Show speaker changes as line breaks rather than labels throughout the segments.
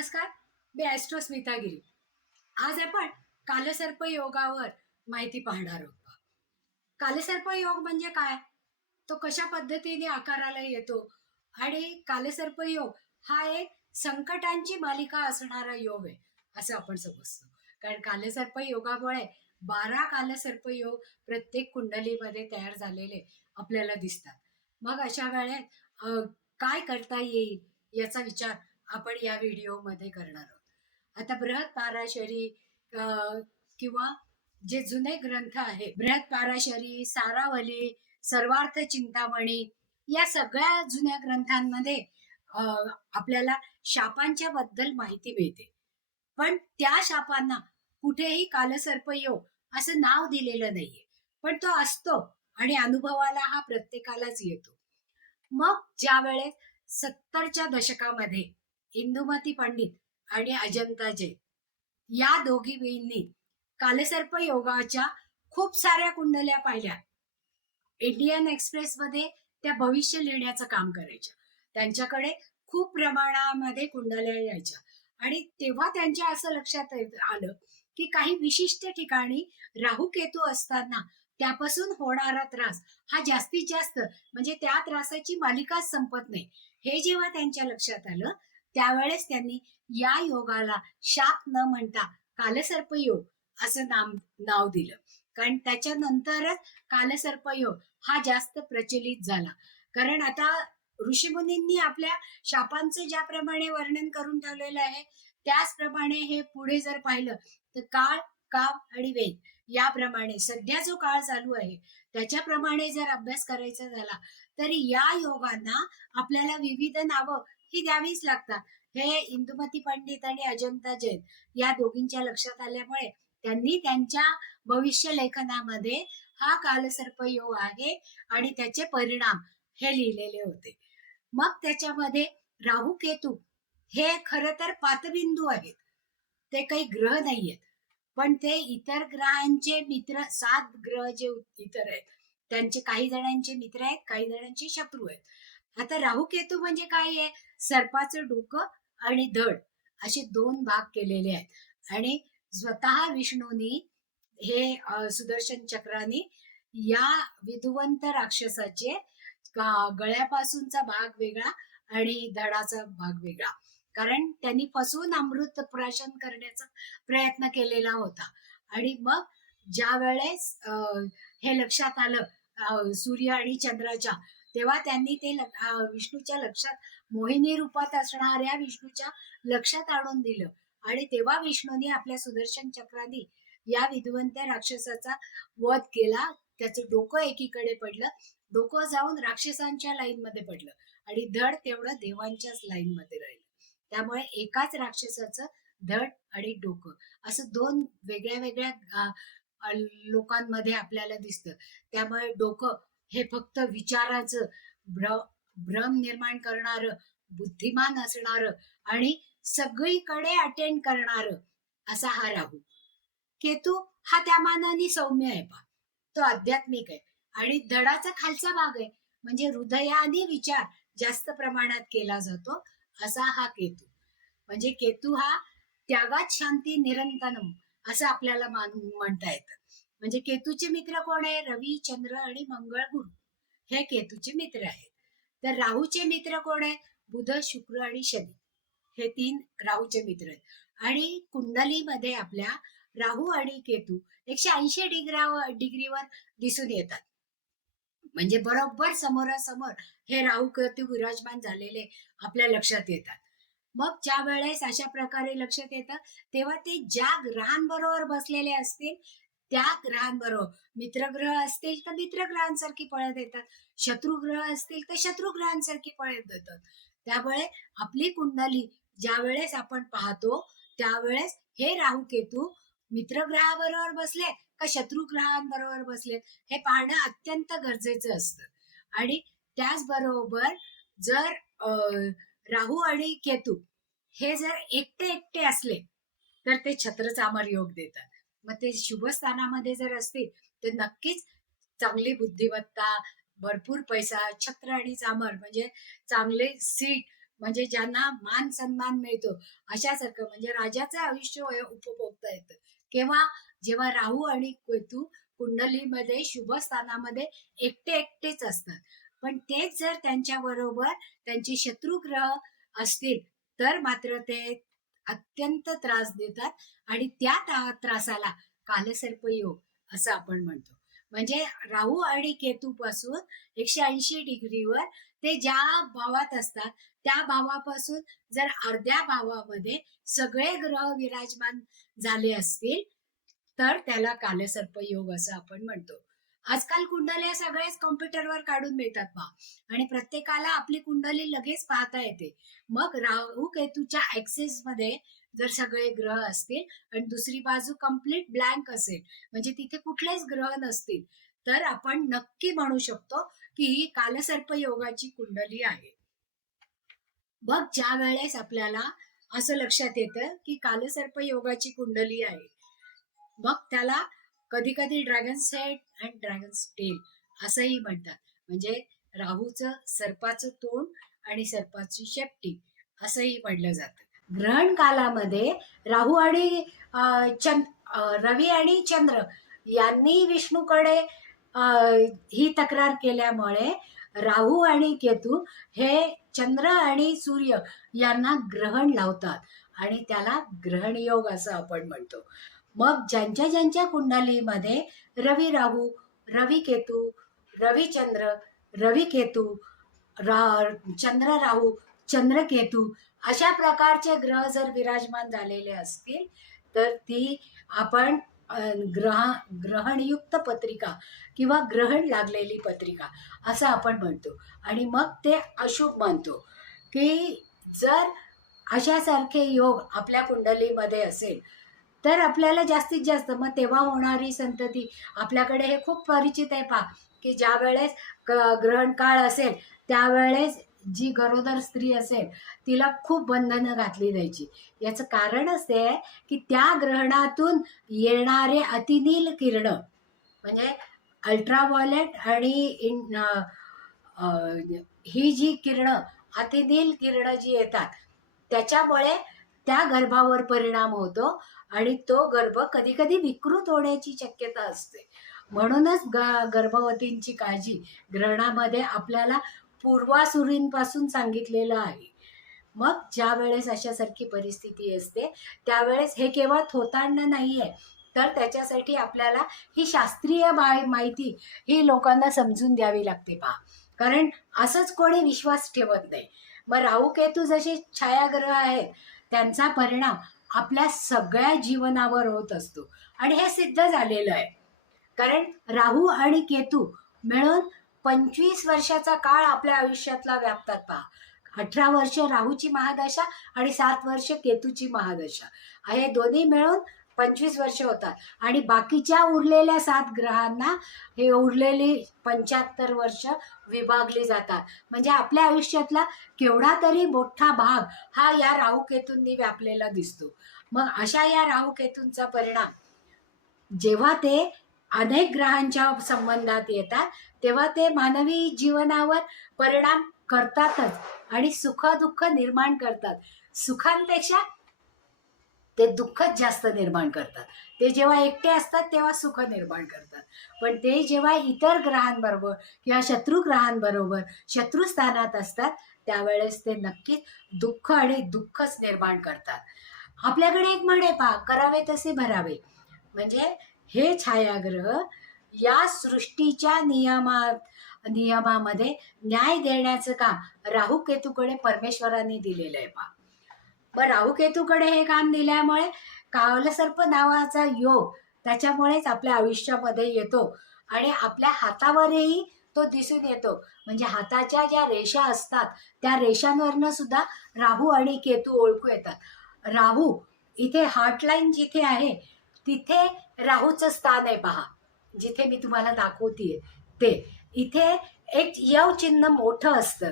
नमस्कार मी ॲस्ट्रो स्मिता गिरी. आज आपण कालसर्प योगावर माहिती पाहणार आहोत. कालसर्प योग म्हणजे काय? तो कशा पद्धतीने आकाराला येतो? आणि कालसर्प योग हा एक संकटांची मालिका असणारा योग आहे असं आपण समजतो. कारण कालसर्प योगामुळे बारा कालसर्प योग प्रत्येक कुंडलीमध्ये तयार झालेले आपल्याला दिसतात. मग अशा वेळेत काय करता येईल याचा विचार आपण या व्हिडिओमध्ये करणार आहोत. आता बृहत पाराशरी किंवा जे जुने ग्रंथ आहेत बृहत पाराशरी सारावली सर्वार्थ चिंतामणी या सगळ्या जुन्या ग्रंथांमध्ये आपल्याला शापांच्या बद्दल माहिती मिळते. पण त्या शापांना कुठेही कालसर्प येऊ असं नाव दिलेलं नाहीये. पण तो असतो आणि अनुभवाला हा प्रत्येकालाच येतो. मग ज्या वेळेस सत्तरच्या दशकामध्ये इंदुमती पंडित आणि अजंता जैन. या दोघी बहिणी कालसर्प योगाच्या खूप साऱ्या कुंडल्या पाहिल्या. इंडियन एक्सप्रेस मध्ये त्या भविष्य लिहिण्याचं काम करायच्या. त्यांच्याकडे खूप प्रमाणामध्ये कुंडल्या यायच्या. आणि तेव्हा त्यांच्या असं लक्षात येत- आलं की काही विशिष्ट ठिकाणी राहू केतू असताना त्यापासून होणारा त्रास हा जास्तीत जास्त म्हणजे त्या त्रासाची मालिकाच संपत नाही. हे जेव्हा त्यांच्या लक्षात आलं त्यावेळेस त्यांनी या योगाला शाप न म्हणता कालसर्प योग असं नाम नाव दिलं. कारण त्याच्यानंतरच कालसर्प योग हा जास्त प्रचलित झाला. कारण आता ऋषीमुनींनी आपल्या शापांचं ज्याप्रमाणे वर्णन करून ठेवलेलं आहे त्याचप्रमाणे हे पुढे जर पाहिलं तर काळ काम आणि वेग याप्रमाणे सध्या जो काळ चालू आहे त्याच्याप्रमाणे जर अभ्यास करायचा झाला तर या योगांना आपल्याला विविध नावं ही द्यावीच लागतात. हे इंदुमती पंडित आणि अजंता जैन या दोघींच्या लक्षात आल्यामुळे त्यांनी त्यांच्या भविष्य लेखनामध्ये हा कालसर्प योग आहे आणि त्याचे परिणाम हे लिहिलेले होते. मग त्याच्यामध्ये राहू केतू हे खर तर पातबिंदू आहेत. ते काही ग्रह नाहीयेत. पण ते इतर ग्रहांचे मित्र सात ग्रह जे इतर आहेत त्यांचे काही जणांचे मित्र आहेत काही जणांचे शत्रू आहेत. आता राहू केतू म्हणजे काय आहे? सर्पाचं डोकं आणि धड असे दोन भाग केलेले आहेत. आणि स्वतः विष्णूनी हे सुदर्शन चक्राने या विधुवंत राक्षसाचे गळ्यापासूनचा भाग वेगळा आणि धडाचा भाग वेगळा. कारण त्यांनी फसवून अमृत प्राशन करण्याचा प्रयत्न केलेला होता. आणि मग ज्या वेळेस हे लक्षात आलं सूर्य आणि चंद्राच्या तेव्हा त्यांनी ते विष्णूच्या लक्षात मोहिनी रूपात असणाऱ्या विष्णूच्या लक्षात आणून दिलं. आणि तेव्हा विष्णूने आपल्या सुदर्शन चक्राने या विद्वंत्या राक्षसाचा वध केला. त्याचं डोकं एकीकडे पडलं. डोकं जाऊन राक्षसांच्या लाईन मध्ये पडलं. आणि धड तेवढं देवांच्याच लाईन मध्ये राहिलं. त्यामुळे एकाच राक्षसाचं धड आणि डोकं असं दोन वेगळ्या वेगळ्या लोकांमध्ये आपल्याला दिसतं. त्यामुळे डोकं हे फक्त विचाराचं भ्र भ्रम निर्माण करणार बुद्धिमान असणार आणि सगळीकडे अटेंड करणार असा हा राहू. केतू हा त्या मानाने सौम्य आहे पा तो आध्यात्मिक आहे आणि धडाचा खालचा भाग आहे. म्हणजे हृदयाने विचार जास्त प्रमाणात केला जातो असा हा केतू. म्हणजे केतू हा त्यागात शांती निरंतनम असं आपल्याला मान म्हणता येतं. म्हणजे केतूचे मित्र कोण आहे? रवी चंद्र आणि मंगळ गुरु. हे केतूचे मित्र आहेत. तर राहूचे मित्र कोण आहे? बुध शुक्र आणि शनी. हे तीन राहूचे मित्र आहेत. आणि कुंडलीमध्ये आपल्या राहू आणि केतू एकशे ऐंशी डिग्रा डिग्रीवर दिसून येतात. म्हणजे बरोबर समोरासमोर हे राहू केतू विराजमान झालेले आपल्या लक्षात येतात. मग ज्या वेळेस अशा प्रकारे लक्षात येतं तेव्हा ते ज्या ग्रहांबरोबर बसलेले असतील त्या ग्रहांबरोबर. मित्रग्रह असतील तर मित्रग्रहांसारखी फळं देतात. शत्रुग्रह असतील तर शत्रुग्रहांसारखी फळं देतात. त्यामुळे आपली कुंडली ज्या वेळेस आपण पाहतो त्यावेळेस हे राहू केतू मित्रग्रहाबरोबर बसले का शत्रुग्रहांबरोबर बसलेत हे पाहणं अत्यंत गरजेचं असतं. आणि त्याचबरोबर जर राहू आणि केतू हे जर एकटे एकटे असले तर ते छत्रचामर योग देतात. मग ते शुभस्थानामध्ये जर असतील तर नक्कीच चांगली बुद्धिमत्ता भरपूर पैसा छत्र आणि चामर म्हणजे चांगले सीट म्हणजे ज्यांना मान सन्मान मिळतो अशासारखं म्हणजे राजाचं आयुष्य उपभोगता येतं. केव्हा? जेव्हा राहू आणि केतू कुंडलीमध्ये शुभ स्थानामध्ये एकटे एकटेच असतात. पण तेच जर त्यांच्या बरोबर त्यांचे शत्रुग्रह असतील तर मात्र ते अत्यंत त्रास देतात आणि त्या त्रासाला कालसर्प योग असं आपण म्हणतो. म्हणजे राहू आणि केतू पासून एकशे ऐंशी डिग्रीवर ते ज्या भावात असतात त्या भावापासून जर अर्ध्या भावामध्ये सगळे ग्रह विराजमान झाले असतील तर त्याला कालसर्प योग असं आपण म्हणतो. आजकाल कुंडल्या सगळेच कॉम्प्युटरवर काढून मिळतात पहा आणि प्रत्येकाला आपली कुंडली लगेच पाहता येते. मग राहू केतूच्या ऍक्सेस मध्ये जर सगळे ग्रह असतील आणि दुसरी बाजू कंप्लीट ब्लँक असेल म्हणजे तिथे कुठलेच ग्रह नसतील तर आपण नक्की म्हणू शकतो की ही कालसर्प योगाची कुंडली आहे. मग ज्या वेळेस आपल्याला असं लक्षात येतं की कालसर्प योगाची कुंडली आहे मग त्याला कधी कधी dragon set and dragon tail असंही म्हणतात. म्हणजे राहूचं सर्पाचं तोंड आणि सर्पाची शेपटी असंही म्हणलं जातं. ग्रहण कालामध्ये राहू आणि चंद रवी आणि चंद्र यांनी विष्णूकडे ही तक्रार केल्यामुळे राहू आणि केतू हे चंद्र आणि सूर्य यांना ग्रहण लावतात आणि त्याला ग्रहण योग असं आपण म्हणतो. मग ज्यांच्या ज्यांच्या कुंडलीमध्ये रवी राहू रवी केतू रविचंद्र रवी केतू रा चंद्र राहू चंद्र केतू अशा प्रकारचे ग्रह जर विराजमान झालेले असतील तर ती आपण ग्रह ग्रहणयुक्त पत्रिका किंवा ग्रहण लागलेली पत्रिका असं आपण म्हणतो. आणि मग ते अशुभ मानतो की जर अशासारखे योग आपल्या कुंडलीमध्ये असेल तर आपल्याला जास्तीत जास्त मग तेव्हा होणारी संतती आपल्याकडे हे खूप परिचित आहे पा की ज्या वेळेस ग्रहण काळ असेल त्यावेळेस जी गरोदर स्त्री असेल तिला खूप बंधनं घातली जायची. याचं कारणच असे आहे की त्या ग्रहणातून येणारे अतिनील किरण म्हणजे अल्ट्राव्हायलेट आणि इन ही जी किरणं अतिनील किरणं जी येतात त्याच्यामुळे त्या गर्भावर परिणाम होतो. आणि तो गर्भ कधी कधी विकृत होण्याची शक्यता असते. म्हणूनच ग गर्भवतींची काळजी ग्रहणामध्ये आपल्याला पूर्वासुरींपासून सांगितलेलं आहे. मग ज्या वेळेस अशासारखी परिस्थिती असते त्यावेळेस हे केवळ थोतांड नाही आहे तर त्याच्यासाठी आपल्याला ही शास्त्रीय माहिती ही लोकांना समजून द्यावी लागते पहा. कारण असंच कोणी विश्वास ठेवत नाही. मग राहू केतू जसे छायाग्रह आहेत त्यांचा परिणाम आपल्या सगळ्या जीवनावर होत असतो. आणि हे सिद्ध झालेलं आहे. कारण राहू आणि केतू मिळून पंचवीस वर्षाचा काळ आपल्या आयुष्यातला व्यापतात पहा. अठरा वर्ष राहूची महादशा आणि सात वर्ष केतूची महादशा. हे दोन्ही मिळून पंचवीस वर्ष होतात. आणि बाकीच्या उरलेल्या सात ग्रहांना हे उरलेली पंच्याहत्तर वर्ष विभागली जातात. म्हणजे आपल्या आयुष्यातला केवढा तरी मोठा भाग हा या राहूकेतूंनी व्यापलेला दिसतो. मग अशा या राहूकेतूंचा परिणाम जेव्हा ते अनेक ग्रहांच्या संबंधात येतात तेव्हा ते मानवी जीवनावर परिणाम करतातच आणि सुख दुःख निर्माण करतात. सुखांपेक्षा ते दुःखच जास्त निर्माण करतात. ते जेव्हा एकटे असतात तेव्हा सुख निर्माण करतात. पण ते जेव्हा इतर ग्रहांबरोबर किंवा शत्रू ग्रहांबरोबर शत्रुस्थानात असतात त्यावेळेस ते नक्कीच दुःख आणि दुःखच निर्माण करतात. आपल्याकडे एक म्हणे पहा करावे तसे भरावे. म्हणजे हे छायाग्रह या सृष्टीच्या नियमा नियमामध्ये न्याय देण्याचं काम राहू केतूकडे परमेश्वरांनी दिलेलं आहे पहा. पण राहू केतूकडे हे काम दिल्यामुळे कावलसर्प नावाचा योग त्याच्यामुळेच आपल्या आयुष्यामध्ये येतो. आणि आपल्या हातावरही तो दिसून येतो. म्हणजे हाताच्या ज्या रेषा असतात त्या रेषांवरनं सुद्धा राहू आणि केतू ओळखू येतात. राहू इथे हार्टलाईन जिथे आहे तिथे राहूचं स्थान आहे पहा. जिथे मी तुम्हाला दाखवतीये ते. इथे एक यव चिन्ह मोठं असतं.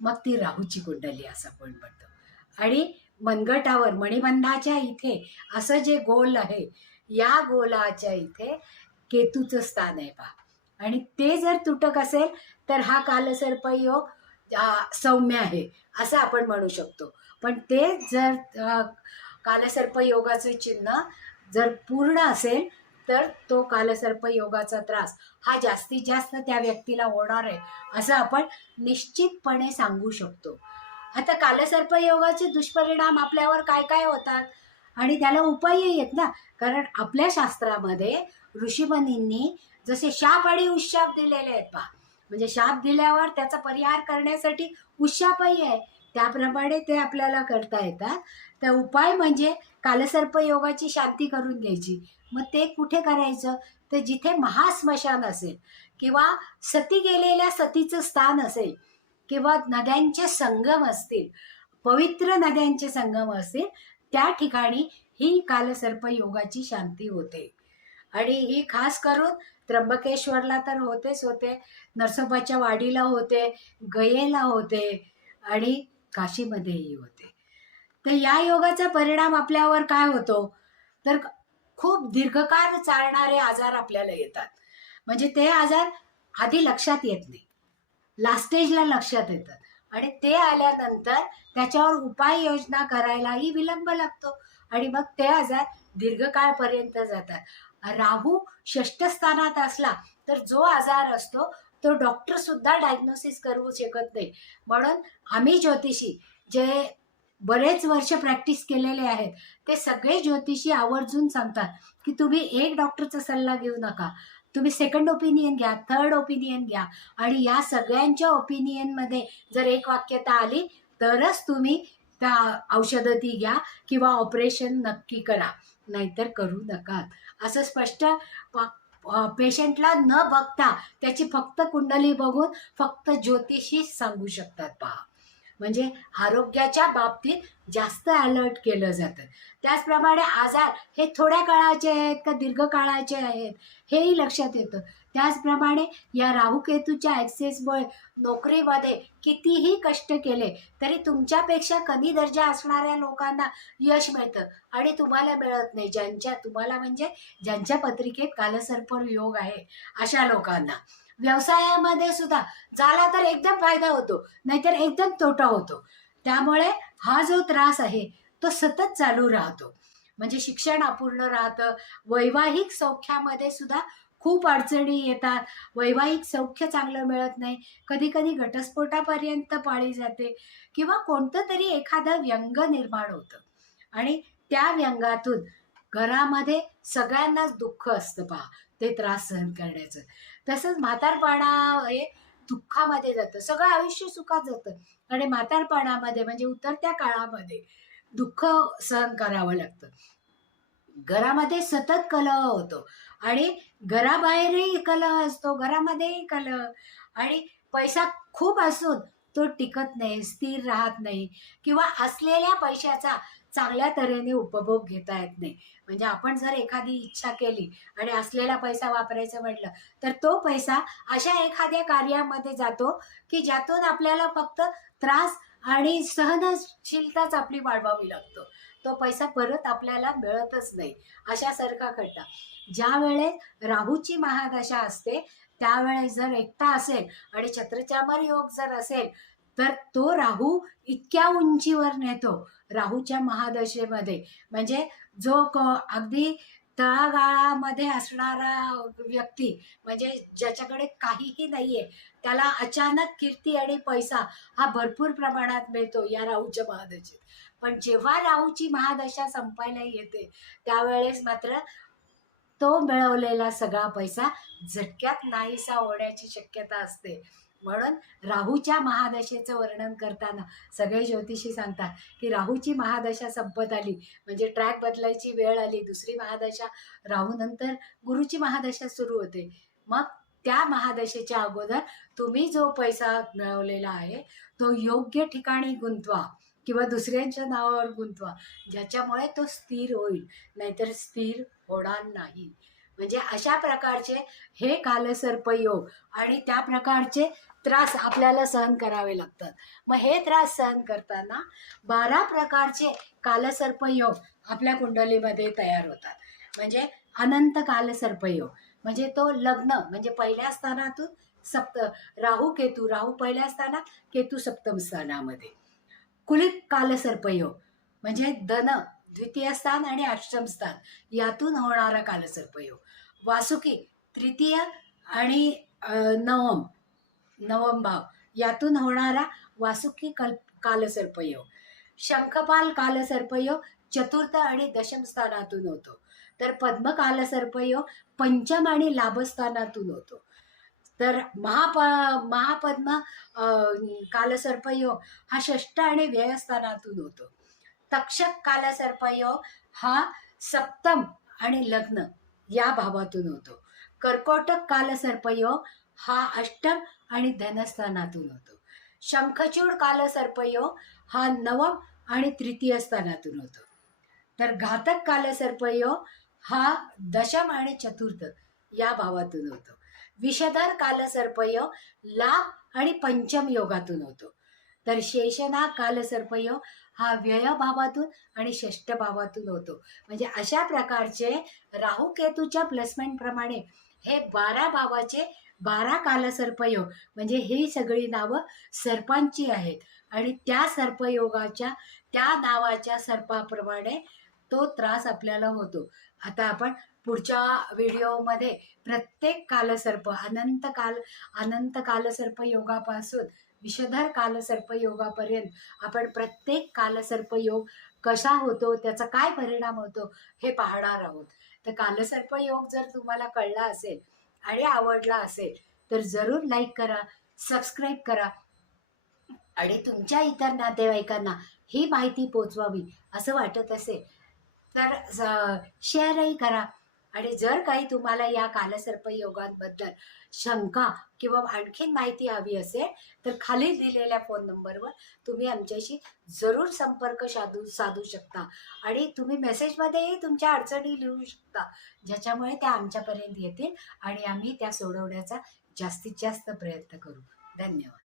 मग ती राहूची कुंडली असं आपण म्हणतो. आणि मनगटावर मणिबंधाच्या इथे असं जे गोल आहे या गोलाच्या इथे केतूचं स्थान आहे पहा आणि ते जर तुटक असेल तर हा कालसर्प योग सौम्य आहे असं आपण म्हणू शकतो. पण ते जर कालसर्प योगाचं चिन्ह जर पूर्ण असेल तर तो कालसर्प योगाचा त्रास हा जास्तीत जास्त त्या व्यक्तीला होणार आहे असं आपण निश्चितपणे सांगू शकतो. आता कालसर्प योगाचे दुष्परिणाम आपल्यावर काय काय होतात? आणि त्याला उपायही आहेत ना? कारण आपल्या शास्त्रामध्ये ऋषीमनींनी जसे शाप आणि उशाप दिलेले आहेत पहा. म्हणजे शाप दिल्यावर त्याचा परिहार करण्यासाठी उशापही आहे. त्याप्रमाणे ते आपल्याला करता येतात. तर उपाय म्हणजे कालसर्प योगाची शांती करून घ्यायची. मग ते कुठे करायचं? तर जिथे महास्मशान असेल किंवा सती गेलेल्या सतीचं स्थान असेल किंवा नद्यांचे संगम असतील पवित्र नद्यांचे संगम असतील त्या ठिकाणी ही कालसर्प योगाची शांती होते. आणि ही खास करून त्र्यंबकेश्वरला तर होतेच होते नरसोबाच्या वाडीला होते गयेला होते आणि काशीमध्येही होते. तर या योगाचा परिणाम आपल्यावर काय होतो? तर खूप दीर्घकाळ चालणारे आजार आपल्याला येतात. म्हणजे ते आजार आधी लक्षात येत नाही. लास्ट स्टेजला लक्षात येतं. आणि ते आल्यानंतर त्याच्यावर उपाययोजना करायलाही विलंब लागतो. आणि मग ते आजार दीर्घकाळपर्यंत जातात. राहू षष्ठ स्थानात असला तर जो आजार असतो तो डॉक्टर सुद्धा डायग्नोसिस करू शकत नाही. म्हणून आम्ही ज्योतिषी जे बरेच वर्ष प्रॅक्टिस केलेले आहेत ते सगळे ज्योतिषी आवर्जून सांगतात की तुम्ही एक डॉक्टरचा सल्ला घेऊ नका. तुम्ही सेकंड ओपिनियन घ्या थर्ड ओपिनियन घ्या. आणि या सगळ्यांच्या ओपिनियनमध्ये जर एक वाक्यता आली तरच तुम्ही त्या औषधं ती घ्या किंवा ऑपरेशन नक्की करा. नाहीतर करू नका. असं स्पष्ट पेशंटला न बघता त्याची फक्त कुंडली बघून फक्त ज्योतिषी सांगू शकतात पहा म्हणजे आरोग्याच्या बाबतीत जास्त अलर्ट केलं जातं. त्याचप्रमाणे आजार हे थोड्या काळाचे आहेत का दीर्घकाळाचे आहेत हेही लक्षात येतं. त्याचप्रमाणे या राहुकेतूच्या ॲक्सेसमुळे नोकरीमध्ये कितीही कष्ट केले तरी तुमच्यापेक्षा कमी दर्जा असणाऱ्या लोकांना यश मिळतं आणि तुम्हाला मिळत नाही. ज्यांच्या तुम्हाला म्हणजे ज्यांच्या पत्रिकेत कालसर्पण योग आहे अशा लोकांना. व्यवसायामध्ये सुद्धा झाला तर एकदम फायदा होतो नाहीतर एकदम तोटा होतो. त्यामुळे हा जो त्रास आहे तो सतत चालू राहतो. म्हणजे शिक्षण अपूर्ण राहतं वैवाहिक सौख्यामध्ये सुद्धा खूप अडचणी येतात. वैवाहिक सौख्य चांगलं मिळत नाही. कधी कधी घटस्फोटापर्यंत पाळी जाते किंवा कोणतं तरी एखादं व्यंग निर्माण होतं. आणि त्या व्यंगातून घरामध्ये सगळ्यांनाच दुःख असतं पहा ते त्रास सहन करण्याचं. तसंच म्हातारपणा हे दुःखामध्ये जातं. सगळं आयुष्य सुखात जातं. आणि म्हातारपणामध्ये म्हणजे उतरत्या काळामध्ये दुःख सहन करावं लागतं. घरामध्ये सतत कलह होतो. आणि घराबाहेरही कलह असतो. घरामध्येही कलह. आणि पैसा खूप असून तो टिकत नाही स्थिर राहत नाही. किंवा असलेल्या पैशाचा चांगल्या तऱ्हेने उपभोग घेता येत नाही. म्हणजे आपण जर एखादी इच्छा केली आणि असलेला पैसा वापरायचं म्हटलं तर तो पैसा अशा एखाद्या कार्यामध्ये जातो की ज्यातून आपल्याला फक्त त्रास आणि सहनशीलताच आपली वाढवावी लागतो. तो पैसा परत आपल्याला मिळतच नाही अशासारखा घटना ज्या वेळेस राहूची महादशा असते त्यावेळेस जर एकटा असेल आणि छत्रचामर योग जर असेल तर तो राहू इतक्या उंचीवर नेतो राहूच्या महादशेमध्ये. म्हणजे जो क अगदी तळागाळामध्ये असणारा व्यक्ती म्हणजे ज्याच्याकडे काहीही नाहीये त्याला अचानक कीर्ती आणि पैसा हा भरपूर प्रमाणात मिळतो या राहूच्या महादशेत. पण जेव्हा राहूची महादशा संपायला येते त्यावेळेस मात्र तो मिळवलेला सगळा पैसा झटक्यात नाहीसा होण्याची शक्यता असते. म्हणून राहूच्या महादशेचं वर्णन करताना सगळे ज्योतिषी सांगतात की राहूची महादशा संपत आली. म्हणजे ट्रॅक बदलायची वेळ आली. दुसरी महादशा राहूनंतर गुरुची महादशा सुरू होते. मग त्या महादशेच्या अगोदर तुम्ही जो पैसा मिळवलेला आहे तो योग्य ठिकाणी गुंतवा किंवा दुसऱ्यांच्या नावावर गुंतवा ज्याच्यामुळे तो स्थिर होईल. नाहीतर स्थिर होणार नाही. म्हणजे अशा प्रकारचे हे कालसर्प योग आणि त्या प्रकारचे त्रास आपल्याला सहन करावे लागतात. मग हे त्रास सहन करताना बारा प्रकारचे कालसर्पयोग आपल्या कुंडलीमध्ये तयार होतात. म्हणजे अनंत कालसर्पयोग. म्हणजे तो लग्न म्हणजे पहिल्या स्थानातून सप्त राहू केतू राहू पहिल्या स्थानात केतू सप्तम स्थानामध्ये. कुलिक कालसर्पयोग. म्हणजे धन द्वितीय स्थान आणि अष्टम स्थान. यातून होणारा कालसर्पयोग. वासुकी तृतीय आणि नवम. नवम भाव यातून होणारा वासुकी कल कालसर्पयोग. शंखपाल कालसर्पयोग चतुर्थ आणि दशम स्थानातून होतो. तर पद्म कालसर्पयोग पंचम आणि लाभस्थानातून होतो. तर महाप महापद्म अं, कालसर्पयोग हा षष्ठ आणि व्ययस्थानातून होतो. तक्षक कालसर्पयोग हा सप्तम आणि लग्न या भावातून होतो. कर्कोटक कालसर्पयोग हा अष्टम आणि धनस्थानातून होतो. शंखचूड कालसर्पयोग हा नवम आणि तृतीय स्थानातून होतो. तर घातक कालसर्पयोग हा दशम आणि चतुर्थ या भावातून होतो. विषधर कालसर्पयोग लाभ आणि पंचम योगातून होतो. तर शेषनाग कालसर्पयोग हा व्यय भावातून आणि षष्ट भावातून होतो. म्हणजे अशा प्रकारचे राहू केतूच्या प्लेसमेंट प्रमाणे हे बारा भावाचे बारा कालसर्पयोग. म्हणजे ही सगळी नावं सर्पांची आहेत. आणि त्या सर्पयोगाच्या त्या नावाच्या सर्पाप्रमाणे तो त्रास आपल्याला होतो. आता आपण पुढच्या व्हिडिओमध्ये प्रत्येक कालसर्प अनंत काल अनंत कालसर्प योगापासून विषधर कालसर्प योगापर्यंत आपण प्रत्येक कालसर्प योग कसा होतो त्याचा काय परिणाम होतो हे पाहणार आहोत. तर कालसर्प योग जर तुम्हाला कळला असेल आणि आवडला असेल तर जरूर लाईक करा सबस्क्राईब करा. आणि तुमच्या इतर नातेवाईकांना ही माहिती पोचवावी असं वाटत असेल तर शेअरही करा. आणि जर काही तुम्हाला या कालसर्प योगांबद्दल शंका किंवा आणखीन माहिती हवी असेल तर खाली दिलेल्या फोन नंबरवर तुम्ही आमच्याशी जरूर संपर्क साधू साधू शकता. आणि तुम्ही मेसेजमध्येही तुमच्या अडचणी लिहू शकता ज्याच्यामुळे त्या आमच्यापर्यंत येतील आणि आम्ही त्या सोडवण्याचा जास्तीत जास्त प्रयत्न करू. धन्यवाद.